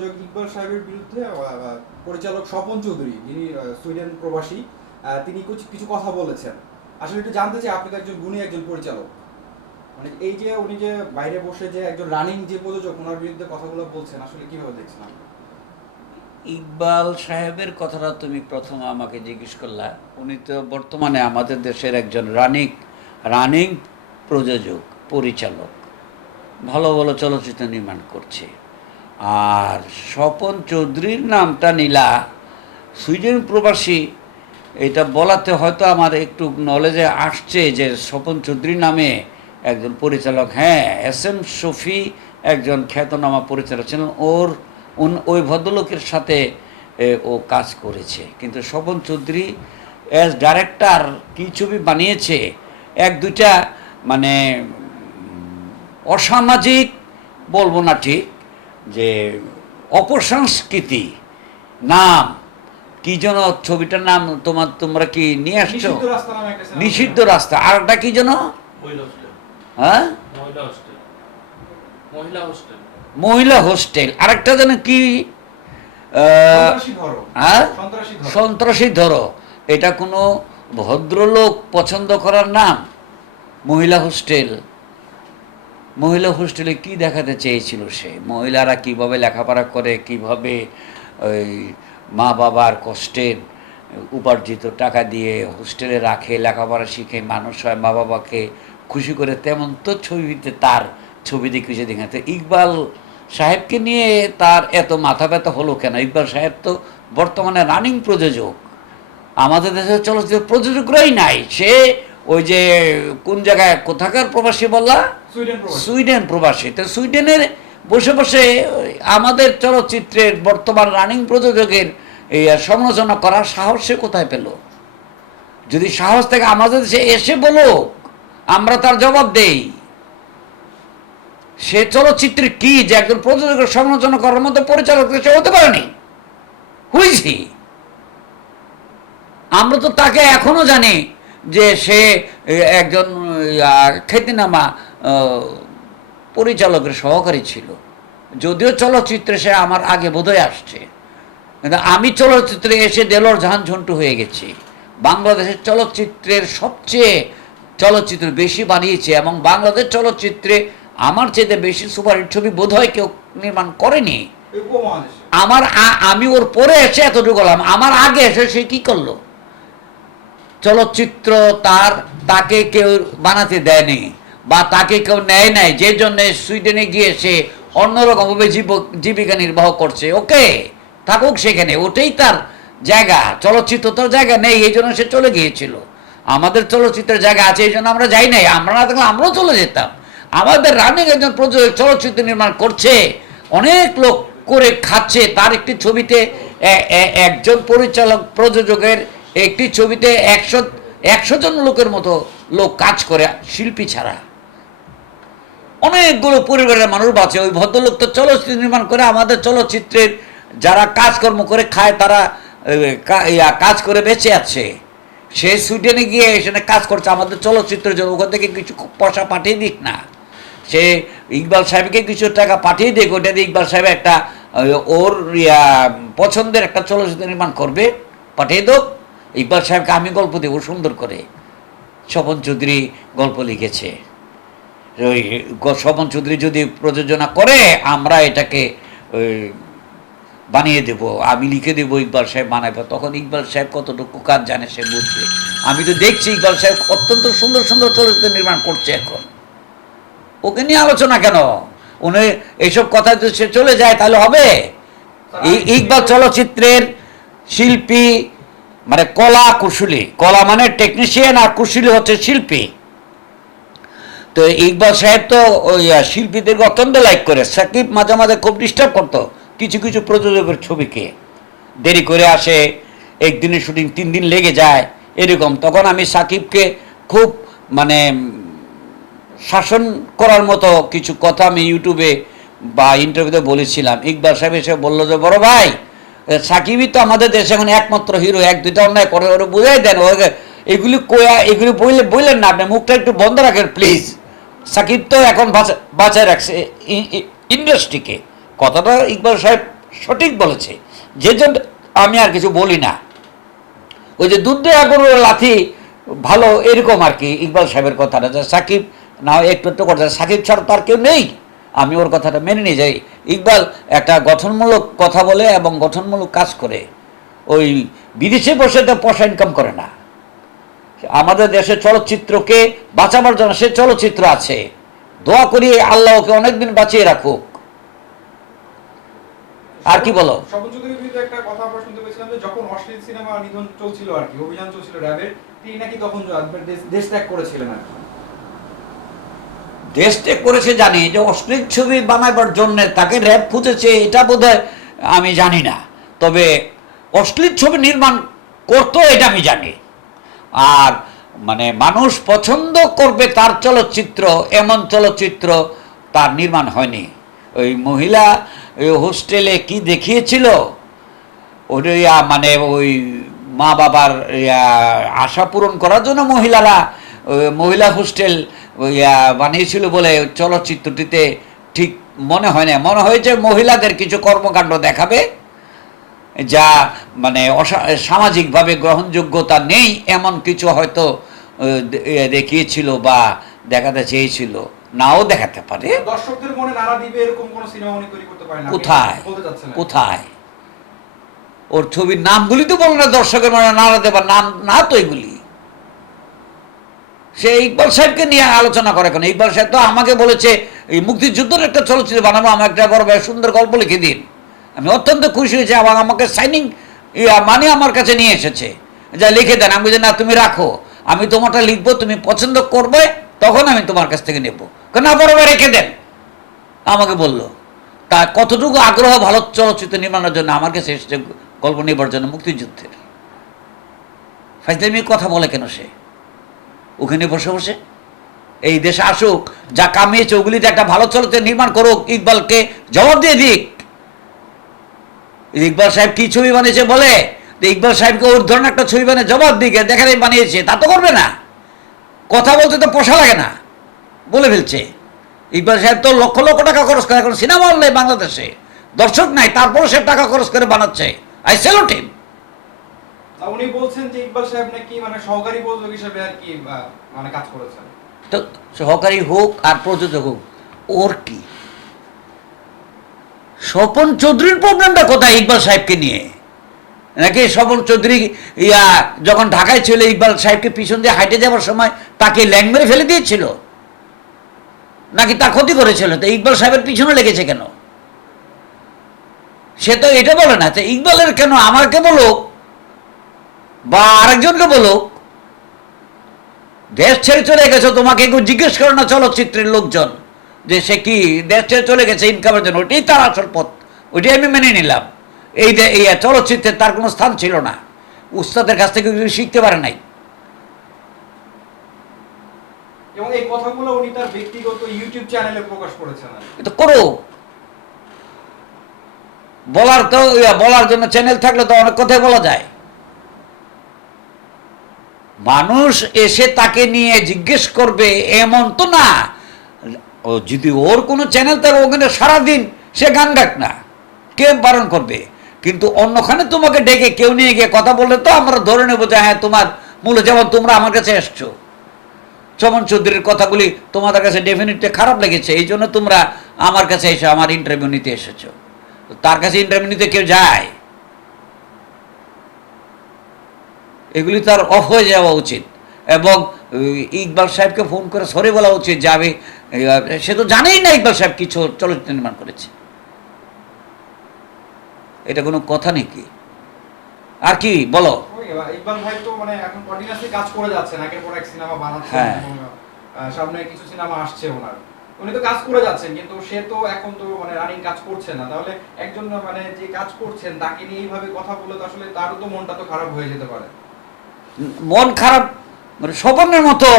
প্রযোজক ইকবাল সাহেবের বিরুদ্ধে পরিচালক স্বপন চৌধুরী, যিনি সুইডেন প্রবাসী তিনি কিছু কিছু কথা বলেছেন। আসলে একটু জানতে চাই, আপনি তো একজন গুণী একজন পরিচালক। মানে এই যে উনি যে বাইরে বসে যে একজন রানিং যে প্রযোজক, ওনার বিরুদ্ধে কথাগুলো বলছেন, আসলে কীভাবে দেখছেন ইকবাল সাহেবের কথাটা তুমি প্রথম আমাকে জিজ্ঞেস করলা। উনি তো বর্তমানে আমাদের দেশের একজন রানিং রানিং প্রযোজক, পরিচালক। ভালো ভালো চলচ্চিত্র নির্মাণ করছে। আর স্বপন চৌধুরীর নামটা নিলা। সুইডেন প্রবাসী, এটা বলাতে হয়তো আমার একটু নলেজে আসছে যে স্বপন চৌধুরী নামে একজন পরিচালক। হ্যাঁ এস এম শফি একজন খ্যাতনামা পরিচালক ছিলেন। ওর ওই ভদ্রলোকের সাথে ও কাজ করেছে। কিন্তু স্বপন চৌধুরী অ্যাজ ডাইরেক্টর কী ছবি বানিয়েছে? এক, দুইটা মানে অসামাজিক বলব না ঠিক যে অপসংস্কৃতি নাম কি যেন ছবিটার নাম তোমার তোমরা কি নিয়ে আসছো? নিষিদ্ধ রাস্তা আর একটা কি যেন? মহিলা হোস্টেল হ্যাঁ? মহিলা হোস্টেল আরেকটা যেন কি? হ্যাঁ? সন্ত্রাসী ধরো। এটা কোনো ভদ্রলোক পছন্দ করার নাম? মহিলা হোস্টেল মহিলা হোস্টেলে কি দেখাতে চেয়েছিল সে? মহিলারা কীভাবে লেখাপড়া করে, কীভাবে ওই মা বাবার কষ্টের উপার্জিত টাকা দিয়ে হোস্টেলে রাখে, লেখাপড়া শিখে, মানুষ হয়, মা বাবাকে খুশি করে, তেমন তো ছবিতে তার ছবি দেখি দেখেছে দেখাতে ইকবাল সাহেবকে নিয়ে তার এত মাথা ব্যথা হলো কেন? ইকবাল সাহেব তো বর্তমানে রানিং প্রযোজক। আমাদের দেশের চলচ্চিত্র প্রযোজকরাই নাই। সে ওই যে কোন জায়গায়, কোথাকার প্রবাসী বললা? সুইডেন প্রবাসী। তো সুইডেনের বসে বসে আমাদের চলচ্চিত্রের বর্তমান রানিং প্রযোজকের এই সমালোচনা করার সাহস সে কোথায় পেল? যদি সাহস থেকে, আমাদের দেশে এসে বলো আমরা তার জবাব দেই। সে চলচ্চিত্রে কি যে একজন প্রযোজকের সমালোচনা করার মতো পরিচালক সে হতে পারেনি? হুইছি আমরা তো তাকে এখনও জানি যে সে একজন খ্যাতিনামা পরিচালকের সহকারী ছিল। যদিও চলচ্চিত্রে সে আমার আগে বোধহয় আসছে। কিন্তু আমি চলচ্চিত্রে এসে দেলোর জাহান ঝন্টু হয়ে গেছি। বাংলাদেশের চলচ্চিত্রের সবচেয়ে চলচ্চিত্র বেশি বানিয়েছে এবং বাংলাদেশ চলচ্চিত্রে আমার চেয়ে বেশি সুপারহিট ছবি বোধহয় কেউ নির্মাণ করেনি। আমার আমি ওর পরে এসে এতটুকু হলাম আমার আগে এসে সে কি করল? চলচ্চিত্র তার তাকে কেউ বানাতে দেয়নি। বা তাকে কেউ নেয় নাই, যে জন্য সুইডেনে গিয়ে সে অন্যরকমভাবে জীব- জীবিকা নির্বাহ করছে, ওকে? থাকুক সেখানে, ওটাই তার জায়গা, চলচ্চিত্র তার জায়গা নেই, এই জন্য সে চলে গিয়েছিল। আমাদের চলচ্চিত্রের জায়গা আছে, এই জন্য আমরা যাই নাই, আমরা না থাকলে আমরাও চলে যেতাম। আমাদের রানিং একজন প্রযোজক চলচ্চিত্র নির্মাণ করছে, অনেক লোক করে খাচ্ছে, তার একটি ছবিতে একজন পরিচালক প্রযোজকের একটি ছবিতে একশো একশো জন লোকের মতো লোক কাজ করে, শিল্পী ছাড়া। অনেকগুলো পরিবারের মানুষ বাঁচে। ওই ভদ্রলোক তো চলচ্চিত্র নির্মাণ করে, আমাদের চলচ্চিত্রের যারা কাজকর্ম করে খায়, তারা কাজ করে বেঁচে আছে। সে সুইডেনে গিয়ে এখানে কাজ করছে, আমাদের চলচ্চিত্রের জন্য। ওখান থেকে কিছু পয়সা পাঠিয়ে দিক না। সে ইকবাল সাহেবকে কিছু টাকা পাঠিয়ে দিক, ওটা দিয়ে ইকবাল সাহেব একটা ওর পছন্দের একটা চলচ্চিত্র নির্মাণ করবে, পাঠিয়ে দোক। ইকবাল সাহেবকে আমি গল্প দেবো সুন্দর করে। স্বপন চৌধুরী গল্প লিখেছে। ওই স্বপন চৌধুরী যদি প্রযোজনা করে, আমরা এটাকে বানিয়ে দেব। আমি লিখে দেবো ইকবাল সাহেব বানাবে। তখন ইকবাল সাহেব কতটুকু কাজ জানে সে বুঝবে। আমি তো দেখছি ইকবাল সাহেব অত্যন্ত সুন্দর সুন্দর চলচ্চিত্র নির্মাণ করছে এখন। ওকে নিয়ে আলোচনা কেন? উনি এইসব কথা যদি সে চলে যায়, তাহলে হবে? ইকবাল চলচ্চিত্রের শিল্পী মানে কলা কুশলী। কলা মানে টেকনিশিয়ান আর কুশলী হচ্ছে শিল্পী। তো ইকবাল সাহেব তো ওই আহ, শিল্পীদেরকে অত্যন্ত লাইক করে। সাকিব মাঝে মাঝে খুব ডিস্টার্ব করতো কিছু কিছু প্রযোজকের ছবিকে। দেরি করে আসে একদিনের শুটিং তিন দিন লেগে যায় এরকম। তখন আমি সাকিবকে খুব মানে শাসন করার মতো কিছু কথা আমি ইউটিউবে বা ইন্টারভিউতে বলেছিলাম। ইকবাল সাহেব এসে বলল যে বড় ভাই সাকিবই তো আমাদের দেশে এখন একমাত্র হিরো এক দুইটা অন্যায় করে ওরা বুঝাই দেন ওকে এগুলি কোয়া এগুলি বললে বললেন না আপনি মুখটা একটু বন্ধ রাখেন প্লিজ সাকিব তো এখন বাঁচা- বাঁচায় রাখছে। ইন্ডাস্ট্রিকে কথাটা ইকবাল সাহেব সঠিক বলেছে। যে জন্য আমি আর কিছু বলি না। ওই যে দুধ গরুর লাথি, ভালো এরকম আর কি ইকবাল সাহেবের কথাটা। যে সাকিব না, একটু একটু কথা সাকিব ছাড়া তো আর কেউ নেই। আমি ওর কথাটা মেনে নিয়ে যাই ইকবাল একটা গঠনমূলক কথা বলে এবং গঠনমূলক কাজ করে। ওই বিদেশে বসে তো পয়সা ইনকাম করে না। আমাদের দেশের চলচ্চিত্রকে বাঁচাবার জন্য সে চলচ্চিত্র আছে। দোয়া করি আল্লাহ ওকে অনেকদিন বাঁচিয়ে রাখুক। আর কি বলো? একটা কথা আমরা শুনতে পেয়েছিলাম যে যখন অশ্লীল সিনেমা নিধন চলছিল আর কি অভিযান চলছিল র্যাবের তিনি নাকি তখন দেশ- দেশ ত্যাগ করেছিলেন আর কি। দেশ ত্যাগ করেছে জানি যে অশ্লীল ছবি বানাবার জন্য তাকে র্যাব খুঁজেছে এটা বোধহয় আমি জানি না। তবে অশ্লীল ছবি নির্মাণ করতো এটা আমি জানি। আর মানে মানুষ পছন্দ করবে তার চলচ্চিত্র, এমন চলচ্চিত্র তার নির্মাণ হয়নি। ওই মহিলা হোস্টেলে কি দেখিয়েছিল? ওই মানে ওই মা বাবার আশা পূরণ করার জন্য মহিলারা মহিলা হোস্টেল বানিয়েছিল বলে চলচ্চিত্রটিতে ঠিক মনে হয় না। মনে হয়েছে মহিলাদের কিছু কর্মকাণ্ড দেখাবে। যা মানে অসা- সামাজিকভাবে গ্রহণযোগ্যতা নেই এমন কিছু হয়তো দেখিয়েছিল বা দেখাতে চেয়েছিল। নাও দেখাতে পারে। দর্শকদের মনে নাড়া দিবে এরকম কোন সিনেমা উনি তৈরি করতে পারেন কোথায়? কোথায়? ওর ছবির নামগুলি তো বলো না দর্শকের মনে না দেবার নাম না তো এগুলি। সে ইকবাল সাহেবকে নিয়ে আলোচনা করে কেন? ইকবাল সাহেব তো আমাকে বলেছে এই মুক্তিযুদ্ধের একটা চলচ্চিত্র বানাবো আমার একটা বড় সুন্দর গল্প লিখে দিন। আমি অত্যন্ত খুশি হয়েছি এবং আমাকে সাইনিং মানে আমার কাছে নিয়ে এসেছে। যা লিখে দেন আমি বলছি, না তুমি রাখো। আমি তোমারটা লিখব তুমি পছন্দ করবে তখন আমি তোমার কাছ থেকে নেব। কেন না বড় রেখে দেন। আমাকে বলল তা কতটুকু আগ্রহ ভালো চলচ্চিত্র নির্মাণের জন্য আমার কাছে এসেছে গল্প নেবার জন্য মুক্তিযুদ্ধের? ফাইজলামি কথা বলে কেন সে? ওখানে বসে বসে এই দেশে আসুক যা কামিয়েছে ওগুলিতে একটা ভালো চলচ্চিত্র নির্মাণ করুক ইকবালকে জবাব দিয়ে দিক। ইকবাল সাহেব কি ছবি বানিয়েছে বলে? ইকবাল সাহেবকে ওর ধরনের একটা ছবি বানিয়ে জবাব দিকে দেখালে বানিয়েছে তা তো করবে না। কথা বলতে তো পোষা লাগে না বলে ফেলছে। ইকবাল সাহেব তো লক্ষ লক্ষ টাকা খরচ করে এখন সিনেমা হল নেই বাংলাদেশে। দর্শক নাই তারপরে সে টাকা খরচ করে বানাচ্ছে। আই সেলো টিম উনি বলছেন যে ইকবাল সাহেব নাকি মানে সহকারী প্রযোজক হিসেবে আর কি মানে কাজ করেছেন। তো সহকারী হোক আর প্রযোজক হোক ওর কি? স্বপন চৌধুরীর প্রবলেমটা কোথায় ইকবাল সাহেবকে নিয়ে? নাকি স্বপন চৌধুরী, ইয়া, যখন ঢাকায় ছিল, ইকবাল সাহেবকে পিছন দিয়ে হাইটে যাওয়ার সময় তাকে ল্যাং মেরে ফেলে দিয়েছিল? নাকি তা ক্ষতি করেছিল? তো ইকবাল সাহেবের পিছনে লেগেছে কেন? সে তো এটা বলে না তো ইকবালের কেন আমাকে বলো বা আরেকজনকে বলো দেশ ছেড়ে চলে গেছে, তোমাকে কেউ জিজ্ঞেস করো না চলচ্চিত্রের লোকজন। যে সে কি দেশ ছেড়ে চলে গেছে ইনকামের জন্য ওটাই তার আসল পথ। ওইটাই আমি মেনে নিলাম। এই যে এই চলচ্চিত্রে তার কোনো স্থান ছিল না। উস্তাদের কাছ থেকে কিছু শিখতে পারে নাই। এবং এই কথাগুলো উনি তার ব্যক্তিগত ইউটিউব চ্যানেলে প্রকাশ করেছেন। আর কি। এ তো করো। বলার তো বলার জন্য চ্যানেল থাকলে তো অনেক কথাই বলা যায়। মানুষ এসে তাকে নিয়ে জিজ্ঞেস করবে এমন তো না। ও যদি ওর কোনো চ্যানেল থাকে ওখানে সারাদিন সে গান গাক না, কে বারণ করবে? কিন্তু অন্যখানে তোমাকে ডেকে কেউ নিয়ে গিয়ে কথা বললে তো আমরা ধরে নেব যে হ্যাঁ তোমার মূল, যেমন তোমরা আমার কাছে এসছো। চমন চৌধুরীর কথাগুলি তোমাদের কাছে ডেফিনেটলি খারাপ লেগেছে, এই জন্য তোমরা আমার কাছে এসে আমার ইন্টারভিউ নিতে এসেছ। তার কাছে ইন্টারভিউ নিতে কেউ যায়? এগুলি তার অফ হয়ে যাওয়া উচিত। এবং ইকবাল সাহেবকে ফোন করে সরে বলা উচিত যাবে সে তো জানেই না ইকবাল সাহেব কি চলচ্চিত্র নির্মাণ করেছে। এটা কোনো কথা নাকি? আর কি বলো। ইকবাল ভাই তো মানে এখন কন্টিনিউয়াসলি কাজ করে যাচ্ছেন একের পর এক সিনেমা বানাচ্ছেন হ্যাঁ। সামনে কিছু সিনেমা আসছে ওনার। উনি তো কাজ করে যাচ্ছেন কিন্তু সে তো এখন তো মানে রানিং কাজ করছে না। তাহলে একজন মানে যে কাজ করছেন তাকে নিয়ে এইভাবে কথা বলে তো আসলে তারও তো মনটা তো খারাপ হয়ে যেতে পারে। মন খারাপ মানে স্বপনের মতো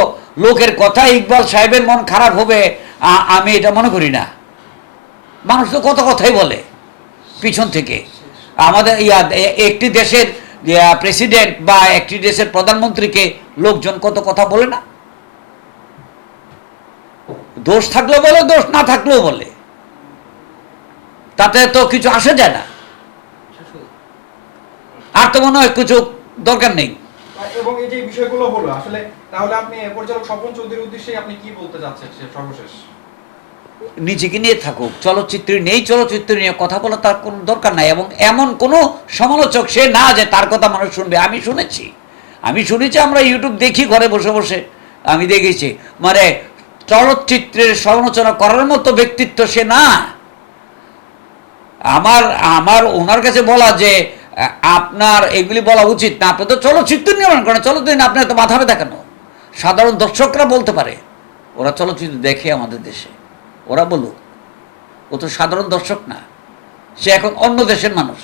লোকের কথা ইকবাল সাহেবের মন খারাপ হবে আমি এটা মনে করি না। মানুষ তো কত কথাই বলে পিছন থেকে। আমাদের ইয়া একটি দেশের প্রেসিডেন্ট বা একটি দেশের প্রধানমন্ত্রীকে লোকজন কত কথা বলে না? দোষ থাকলেও বলে, দোষ না থাকলেও বলে। তাতে তো কিছু আসে যায় না। আর তো মনে হয় কিছু দরকার নেই। এবং এই যে বিষয়গুলো হলো, আসলে তাহলে আপনি পরিচালক স্বপন চৌধুরীর উদ্দেশ্যে আপনি কি বলতে যাচ্ছেন সর্বশেষ? নিজেকে নিয়ে থাকুক, চলচ্চিত্র নেই, চলচ্চিত্র নিয়ে কথা বলা তার কোনো দরকার নাই এবং এমন কোনো সমালোচক সে না যে তার কথা মানুষ শুনবে। আমি শুনেছি আমি শুনেছি, আমরা ইউটিউব দেখি ঘরে বসে বসে, আমি দেখেছি। মানে চলচ্চিত্রের সমালোচনা করার মতো ব্যক্তিত্ব সে না। আমার আমার ওনার কাছে বলা যে আপনার এগুলি বলা উচিত না। আপনি তো চলচ্চিত্র নির্মাণ করেন, চলচ্চিত্র আপনি তো মাথা কেন? সাধারণ দর্শকরা বলতে পারে, ওরা চলচ্চিত্র দেখে আমাদের দেশে। ওরা বলুক, ও তো সাধারণ দর্শক না, সে এখন অন্য দেশের মানুষ।